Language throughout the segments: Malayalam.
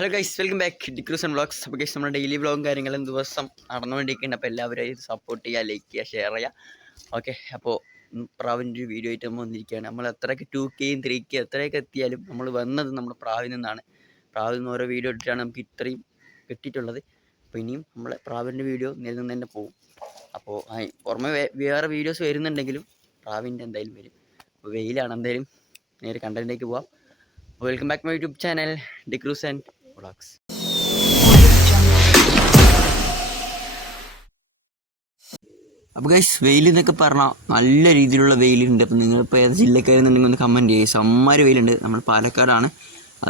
Hello guys, welcome back D'Cruz and vlogs. അപ്പോൾ ഗൈസ്, നമ്മുടെ ഡെയിലി വ്ളോഗും കാര്യങ്ങളും ദിവസം നടന്നുകൊണ്ടിരിക്കുന്നുണ്ട്. അപ്പോൾ എല്ലാവരും ഇത് സപ്പോർട്ട് ചെയ്യുക, ലൈക്ക് ചെയ്യുക, ഷെയർ ചെയ്യുക. ഓക്കെ, അപ്പോൾ പ്രാവിൻ്റെ ഒരു വീഡിയോ ആയിട്ട് നമ്മൾ വന്നിരിക്കുകയാണ്. നമ്മൾ എത്രയൊക്കെ 2Kയും 3K എത്രയൊക്കെ എത്തിയാലും നമ്മൾ വന്നത് നമ്മുടെ പ്രാവിൽ നിന്നാണ്. പ്രാവിൽ നിന്ന് ഓരോ വീഡിയോ ഇട്ടിട്ടാണ് നമുക്ക് ഇത്രയും കിട്ടിയിട്ടുള്ളത്. അപ്പോൾ ഇനിയും നമ്മളെ പ്രാവിൻ്റെ വീഡിയോ നിലനിന്ന് തന്നെ പോകും. അപ്പോൾ പുറമെ വേറെ വീഡിയോസ് വരുന്നുണ്ടെങ്കിലും പ്രാവിൻ്റെ എന്തായാലും വരും. അപ്പോൾ വെയിലാണ്, എന്തായാലും നേരെ കണ്ടന്റിലേക്ക് പോവാം. Welcome back my YouTube channel D'Cruz and vlogs. അപ്പോൾ ഗൈസ്, വെയിൽ എന്നൊക്കെ പറഞ്ഞാൽ നല്ല രീതിയിലുള്ള വെയിലുണ്ട്. അപ്പോൾ നിങ്ങളിപ്പോൾ ഏത് ജില്ലക്കാരെന്നുണ്ടെങ്കിൽ ഒന്ന് കമൻറ്റ് ചെയ്യുക. സമ്മാര് വെയിലുണ്ട്. നമ്മൾ പാലക്കാടാണ്,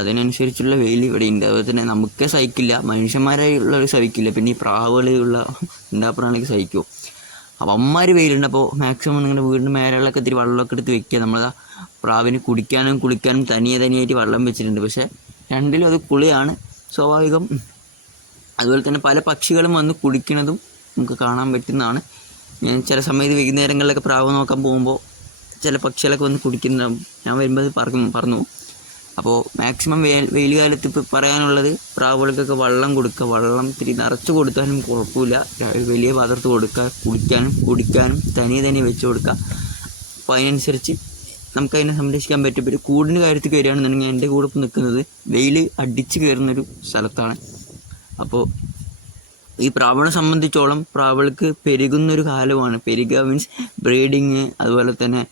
അതിനനുസരിച്ചുള്ള വെയിൽ ഇവിടെ ഉണ്ട്. അതുപോലെ തന്നെ നമുക്ക് സഹിക്കില്ല, മനുഷ്യന്മാരായുള്ളവർ സഹിക്കില്ല, പിന്നെ ഈ പ്രാവുകളുള്ള ഉണ്ടാപ്പുറമാണെങ്കിൽ സഹിക്കുമോ. അപ്പോൾ അമ്മമാർ വെയിലുണ്ട്. അപ്പോൾ മാക്സിമം നിങ്ങളുടെ വീടിൻ്റെ മേലകളൊക്കെ ഇത്തിരി വെള്ളമൊക്കെ എടുത്ത് വെക്കുക. നമ്മൾ പ്രാവിന് കുടിക്കാനും കുളിക്കാനും തനിയായിട്ട് വെള്ളം വെച്ചിട്ടുണ്ട്. പക്ഷേ രണ്ടിലും അത് കുളിയാണ്, സ്വാഭാവികം. അതുപോലെ തന്നെ പല പക്ഷികളും വന്ന് കുടിക്കുന്നതും നമുക്ക് കാണാൻ പറ്റുന്നതാണ്. ചില സമയത്ത് വൈകുന്നേരങ്ങളിലൊക്കെ പ്രാവ് നോക്കാൻ പോകുമ്പോൾ ചില പക്ഷികളൊക്കെ വന്ന് കുടിക്കുന്നുണ്ടാവും. ഞാൻ വരുമ്പോൾ അത് പറഞ്ഞു. അപ്പോൾ മാക്സിമം വെയിൽ കാലത്ത് ഇപ്പോൾ പറയാനുള്ളത്, പ്രാവുകൾക്കൊക്കെ വെള്ളം കൊടുക്കുക. വെള്ളം ഇത്തിരി നിറച്ച് കൊടുത്താലും കുഴപ്പമില്ല, വലിയ പാത്രത്ത് കൊടുക്കുക. കുടിക്കാനും കുടിക്കാനും തനിയെ വെച്ച് കൊടുക്കുക. അപ്പോൾ അതിനനുസരിച്ച് നമുക്കതിനെ സംരക്ഷിക്കാൻ പറ്റും. പിന്നെ കൂടിൻ്റെ കാര്യത്തിൽ വരികയാണെന്നുണ്ടെങ്കിൽ എൻ്റെ കൂടെ ഇപ്പോൾ നിൽക്കുന്നത് വെയിൽ അടിച്ച് കയറുന്നൊരു സ്ഥലത്താണ്. അപ്പോൾ ഈ പ്രാവിനെ സംബന്ധിച്ചോളം പ്രാവുകൾക്ക് പെരുകുന്നൊരു കാലമാണ്. പെരുകുക മീൻസ് ബ്രീഡിങ്, അതുപോലെ തന്നെ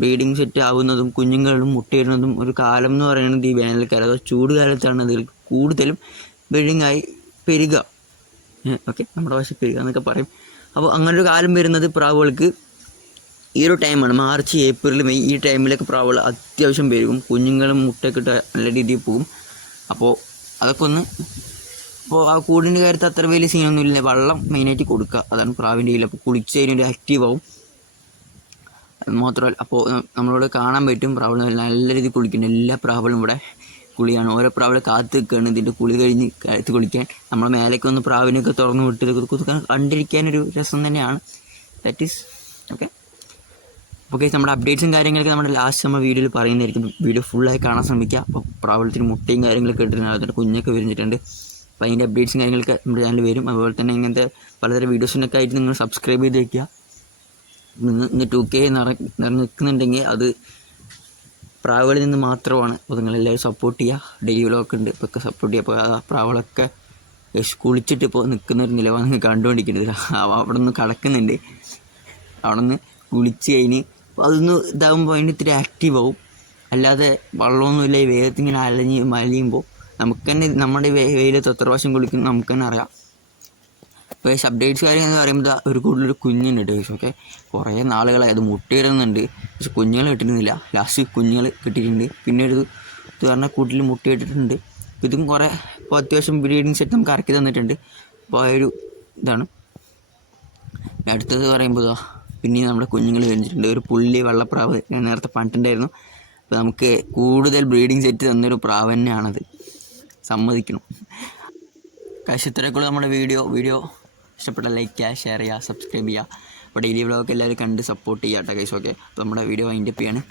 ബ്രീഡിങ് സെറ്റ് ആവുന്നതും കുഞ്ഞുങ്ങളും മുട്ടയിടുന്നതും ഒരു കാലം എന്ന് പറയുന്നത് ഈ വേനൽക്കാലം. അതോ ചൂട് കാലത്താണ് അതിൽ കൂടുതലും ബ്രീഡിങ്ങായി പെരുകുക. ഓക്കെ, നമ്മുടെ ഭാഷ പെരുകുക എന്നൊക്കെ പറയും. അപ്പോൾ അങ്ങനൊരു കാലം വരുന്നത് പ്രാവുകൾക്ക് ഈ ഒരു ടൈമാണ്. മാർച്ച്, ഏപ്രിൽ, മെയ് ഈ ടൈമിലൊക്കെ പ്രാവുകൾ അത്യാവശ്യം പെരുകും. കുഞ്ഞുങ്ങളും മുട്ടയൊക്കെ ഇട്ട് നല്ല രീതിയിൽ പോകും. അപ്പോൾ അതൊക്കെ ഒന്ന്, അപ്പോൾ ആ കൂടിൻ്റെ കാര്യത്തിൽ അത്ര വലിയ സീനൊന്നുമില്ല. വെള്ളം മെയിനായിട്ട് കൊടുക്കുക, അതാണ് പ്രാവിൻ്റെ കയ്യിൽ. അപ്പോൾ കുളിച്ച് കഴിഞ്ഞൊരു ആക്റ്റീവാവും. അത് മാത്രമല്ല, അപ്പോൾ നമ്മളോട് കാണാൻ പറ്റും പ്രാവുകൾ നല്ല രീതിയിൽ കുളിക്കുന്നുണ്ട്. എല്ലാ പ്രാവുകളും ഇവിടെ കുളിയാണ്. ഓരോ പ്രാവുകൾ കാത്ത് നിൽക്കുകയാണ് ഇതിൻ്റെ കുളി കഴിഞ്ഞ് കാലത്ത് കുളിക്കാൻ. നമ്മളെ മേലേക്ക് ഒന്ന് പ്രാവിനൊക്കെ തുറന്ന് വിട്ട് കണ്ടിരിക്കാനൊരു രസം തന്നെയാണ്. That is okay. ഓക്കെ, നമ്മുടെ അപ്ഡേറ്റ്സും കാര്യങ്ങളൊക്കെ നമ്മുടെ ലാസ്റ്റ് നമ്മൾ വീഡിയോയിൽ പറയുന്നതായിരിക്കും. വീഡിയോ ഫുള്ളായി കാണാൻ ശ്രമിക്കുക. അപ്പോൾ പ്രാവുളത്തിന് മുട്ടയും കാര്യങ്ങളൊക്കെ ഇട്ടിട്ടുണ്ട്, അതിൻ്റെ കുഞ്ഞൊക്കെ വരുന്നിട്ടുണ്ട്. അപ്പോൾ അതിൻ്റെ അപ്ഡേറ്റ്സും കാര്യങ്ങളൊക്കെ നമ്മുടെ ചാനൽ വരും. അതുപോലെ തന്നെ ഇങ്ങനത്തെ പലതരം വീഡിയോസിനൊക്കെ ആയിട്ട് നിങ്ങൾ സബ്സ്ക്രൈബ് ചെയ്ത് വയ്ക്കുക. ഇന്ന് 2K നിൽക്കുന്നുണ്ടെങ്കിൽ അത് പ്രാവുകളിൽ നിന്ന് മാത്രമാണ്. അപ്പോൾ നിങ്ങളെല്ലാവരും സപ്പോർട്ട് ചെയ്യുക. ഡെയിലി വ്ളോഗ് ഉണ്ട്, ഇപ്പോൾ ഒക്കെ സപ്പോർട്ട് ചെയ്യുക. അപ്പോൾ ആ പ്രാവുകളൊക്കെ കുളിച്ചിട്ട് ഇപ്പോൾ നിൽക്കുന്നൊരു നിലവാണ് നിങ്ങൾ കണ്ടുകൊണ്ടിരിക്കുന്നത്. അവിടെ നിന്ന് കിടക്കുന്നുണ്ട്. അവിടെ നിന്ന് കുളിച്ച് കഴിഞ്ഞ് അപ്പോൾ അതൊന്ന് ഇതാകുമ്പോൾ അതിന് ഇത്തിരി ആക്റ്റീവാവും. അല്ലാതെ വെള്ളമൊന്നുമില്ല, ഈ വേഗത്തിൽ ഇങ്ങനെ മലിയുമ്പോൾ നമുക്ക് തന്നെ നമ്മുടെ വെയിലത്ത് എത്ര പ്രാവശ്യം കുളിക്കുന്നു നമുക്ക് തന്നെ അറിയാം. അപ്പോൾ അപ്ഡേറ്റ്സ് കാര്യം എന്ന് പറയുമ്പോൾ ഒരു കൂടുതലൊരു കുഞ്ഞുണ്ട് കേട്ടോ. ഓക്കെ, കുറേ നാളുകളായി അത് മുട്ടയിടുന്നുണ്ട്, പക്ഷെ കുഞ്ഞുങ്ങൾ കിട്ടുന്നില്ല. ലാസ്റ്റ് കുഞ്ഞുങ്ങൾ കിട്ടിയിട്ടുണ്ട്. പിന്നെ ഒരു ഇത് പറഞ്ഞാൽ കൂട്ടിൽ മുട്ടയിട്ടിട്ടുണ്ട്. ഇതും കുറേ ഇപ്പോൾ അത്യാവശ്യം ബ്രീഡിങ് സെറ്റ് നമുക്ക് ഇറക്കി തന്നിട്ടുണ്ട്. അപ്പോൾ ആ ഒരു ഇതാണ്. അടുത്തത് പറയുമ്പോൾ പിന്നെ നമ്മുടെ കുഞ്ഞുങ്ങൾ കഴിഞ്ഞിട്ടുണ്ട്. ഒരു പുള്ളി വെള്ളപ്രാവ് ഞാൻ നേരത്തെ പണ്ടിട്ടുണ്ടായിരുന്നു. അപ്പോൾ നമുക്ക് കൂടുതൽ ബ്രീഡിങ് സെറ്റ് തന്നൊരു പ്രാവ് തന്നെയാണത്, സമ്മതിക്കണം. ഇത്രയൊക്കെയുള്ള നമ്മുടെ വീഡിയോ ഇഷ്ടപ്പെട്ട ലൈക്ക് ചെയ്യുക, ഷെയർ ചെയ്യുക, സബ്സ്ക്രൈബ് ചെയ്യുക. അപ്പോൾ ഡെയിലി വ്ളോഗൊക്കെ എല്ലാവരും കണ്ട് സപ്പോർട്ട് ചെയ്യുക കേട്ടോ ഗൈസ്. ഓക്കെ, അപ്പോൾ നമ്മുടെ വീഡിയോ വൈൻഡപ്പ് ചെയ്യാണ്.